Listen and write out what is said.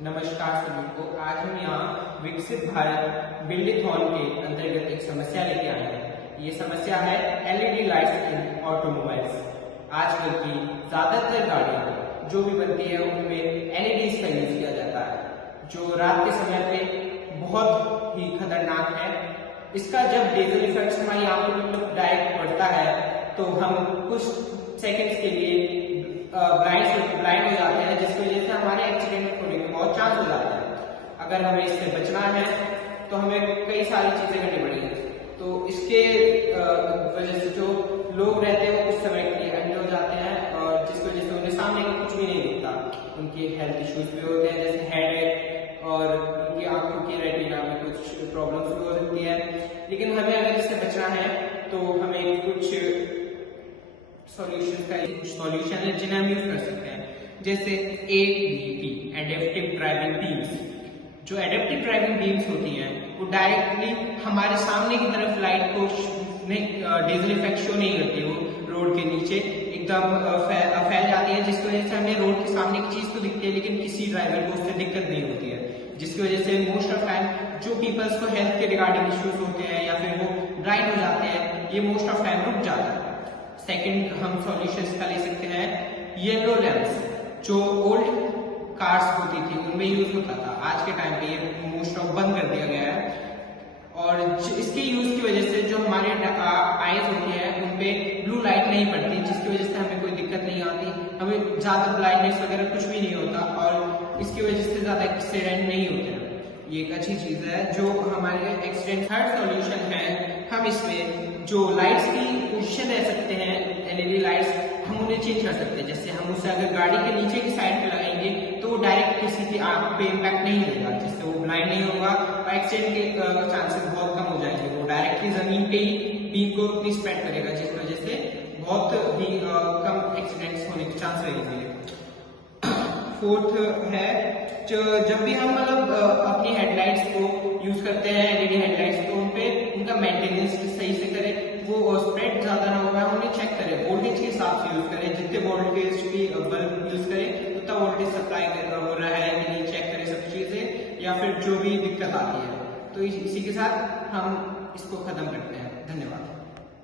नमस्कार सभी को। आज हम यहाँ विकसित भारत बिल्डिथॉन के अंतर्गत एक समस्या लेके आए हैं। ये समस्या है एलईडी लाइट्स इन ऑटोमोबाइल्स। आजकल की ज्यादातर गाड़ियां जो भी बनती है उनमें एलईडीज का यूज किया जाता है, जो रात के समय पे बहुत ही खतरनाक है। इसका जब डेजल इफेक्ट हमारी आंखों पर डायरेक्ट पड़ता है तो हम कुछ सेकंड्स के लिए ब्लाइंड हो जाते हैं, जिसकी वजह से हमारे एक्सीडेंट होने के बहुत चांस हो जाते हैं। अगर हमें इससे बचना है तो हमें कई सारी चीजें करनी पड़ेगी। तो इसके वजह से जो लोग रहते हैं वो कुछ समय के लिए अंधे हो जाते हैं, और जिसकी वजह से उन्हें सामने का कुछ भी नहीं दिखता। उनके हेल्थ इश्यूज भी होते हैं, जैसे हेडेक, और उनकी आंखों की रेटिना में कुछ प्रॉब्लम्स भी हो सकती है। लेकिन हमें अगर इससे बचना है तो हमें कुछ सॉल्यूशन है जिन्हें हम यूज कर सकते हैं, जैसे एडीटी, एडेप्टिव ड्राइविंग बीम्स। जो एडेप्टिव ड्राइविंग बीम्स होती हैं वो डायरेक्टली हमारे सामने की तरफ लाइट को डेजल इफेक्ट शो नहीं करती, वो रोड के नीचे एकदम फैल जाती है, जिसकी वजह से हमें रोड के सामने की चीज तो दिखती है लेकिन किसी ड्राइवर को उससे दिक्कत नहीं होती है, जिसकी वजह से मोस्ट ऑफ टाइम जो पीपल्स को हेल्थ के रिगार्डिंग इश्यूज होते हैं या फिर वो ब्लाइंड हो जाते हैं, ये मोस्ट ऑफ टाइम रुक जाता है। सेकंड हम सॉल्यूशंस का ले सकते हैं येलो लैंप्स, जो ओल्ड कार्स होती थी उनमें यूज होता था। आज के टाइम पे ये मोस्ट ऑफ बंद कर दिया गया है, और इसके यूज की वजह से जो हमारे आईज होती है उनपे ब्लू लाइट नहीं पड़ती, जिसकी वजह से हमें कोई दिक्कत नहीं आती, हमें ज्यादा ब्लाइंडनेस वगैरह कुछ भी नहीं होता, और इसकी वजह से ज्यादा एक्सीडेंट नहीं होते हैं। ये एक अच्छी चीज है जो हमारे एक्सीडेंट। थर्ड सॉल्यूशन है, हम इसमें जो लाइट्स की पोजीशन रह सकते हैं, एलईडी लाइट्स, हम उन्हें चेंज कर सकते हैं। जैसे हम उसे अगर गाड़ी के नीचे की साइड पे लगाएंगे तो वो डायरेक्ट किसी की आंख पे इम्पैक्ट नहीं देगा, जिससे वो ब्लाइंड नहीं होगा और एक्सीडेंट के चांसेस बहुत कम हो जाएंगे। वो डायरेक्टली जमीन पे ही बीम को स्प्रेड करेगा, जिसकी वजह से बहुत ही कम एक्सीडेंट्स होने के चांस रहेंगे। फोर्थ है, जब भी हम अपनी हेडलाइट्स को यूज करते हैं, एलईडी हेडलाइट्स, तो उनपे उनका मेंटेनेंस सही से करें, वो स्प्रेड ज्यादा ना होगा, उन्हें चेक करें, वोल्टेज के हिसाब से यूज करें। जितने वोल्टेज की बल्ब यूज करें उतना वोल्टेज सप्लाई हो रहा है कि नहीं, चेक करें सब चीजें, या फिर जो भी दिक्कत आती है। तो इसी के साथ हम इसको खत्म करते हैं। धन्यवाद।